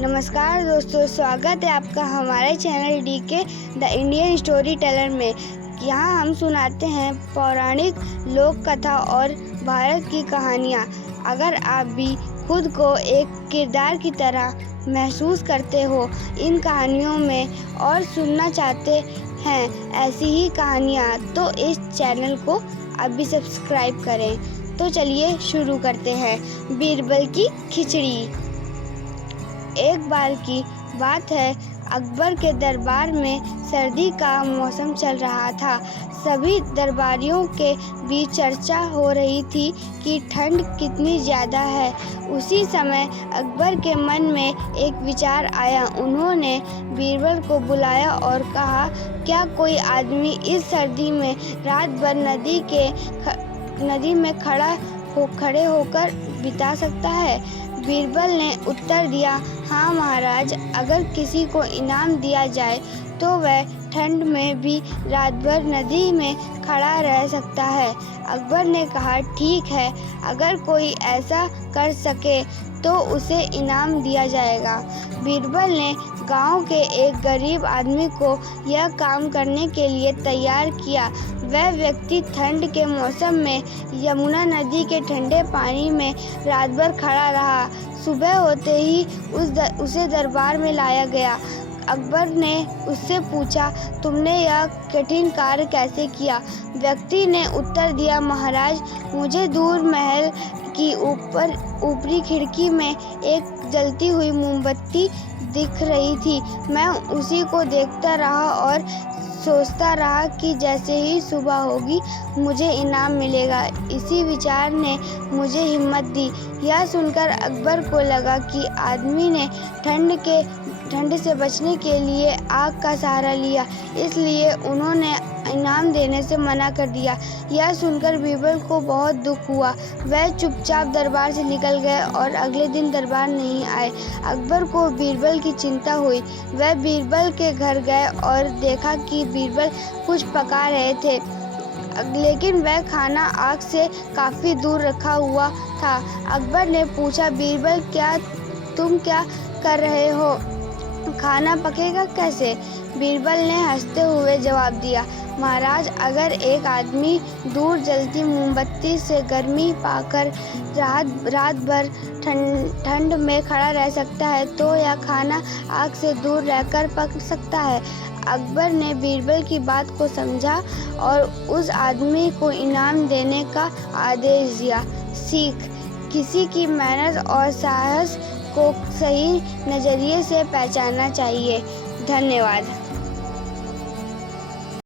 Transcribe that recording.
नमस्कार दोस्तों, स्वागत है आपका हमारे channel DK the Indian story teller में। यहाँ हम सुनाते हैं पौराणिक लोक कथा और भारत की कहानियाँ। अगर आप भी खुद को एक किरदार की तरह महसूस करते हो इन कहानियों में और सुनना चाहते हैं ऐसी ही कहानियाँ, तो इस चैनल को अभी सब्सक्राइब करें। तो चलिए शुरू करते हैं। बीरबल की खिचड़ी। एक बार की बात है, अकबर के दरबार में सर्दी का मौसम चल रहा था। सभी दरबारियों के बीच चर्चा हो रही थी कि ठंड कितनी ज़्यादा है। उसी समय अकबर के मन में एक विचार आया। उन्होंने बीरबल को बुलाया और कहा, क्या कोई आदमी इस सर्दी में रात भर नदी में खड़े होकर बिता सकता है? बीरबल ने उत्तर दिया, हाँ महाराज, अगर किसी को इनाम दिया जाए तो वह ठंड में भी रात भर नदी में खड़ा रह सकता है। अकबर ने कहा, ठीक है, अगर कोई ऐसा कर सके तो उसे इनाम दिया जाएगा। बीरबल ने गांव के एक गरीब आदमी को यह काम करने के लिए तैयार किया। वह व्यक्ति ठंड के मौसम में यमुना नदी के ठंडे पानी में रात भर खड़ा रहा। सुबह होते ही उसे दरबार में लाया गया। अकबर ने उससे पूछा, तुमने यह कठिन कार्य कैसे किया? व्यक्ति ने उत्तर दिया, महाराज, मुझे दूर महल की ऊपरी खिड़की में एक जलती हुई मोमबत्ती दिख रही थी। मैं उसी को देखता रहा और सोचता रहा कि जैसे ही सुबह होगी मुझे इनाम मिलेगा। इसी विचार ने मुझे हिम्मत दी। यह सुनकर अकबर को लगा कि आदमी ने ठंड से बचने के लिए आग का सहारा लिया, इसलिए उन्होंने इनाम देने से मना कर दिया। यह सुनकर बीरबल को बहुत दुख हुआ। वह चुपचाप दरबार से निकल गए और अगले दिन दरबार नहीं आए। अकबर को बीरबल की चिंता हुई। वह बीरबल के घर गए और देखा कि बीरबल कुछ पका रहे थे, लेकिन वह खाना आग से काफ़ी दूर रखा हुआ था। अकबर ने पूछा, बीरबल, तुम क्या कर रहे हो? खाना पकेगा कैसे? बीरबल ने हंसते हुए जवाब दिया, महाराज, अगर एक आदमी दूर जलती मोमबत्ती से गर्मी पाकर रात भर ठंड में खड़ा रह सकता है तो यह खाना आग से दूर रहकर पक सकता है। अकबर ने बीरबल की बात को समझा और उस आदमी को इनाम देने का आदेश दिया। सीख: किसी की मेहनत और साहस को सही नज़रिए से पहचानना चाहिए। धन्यवाद।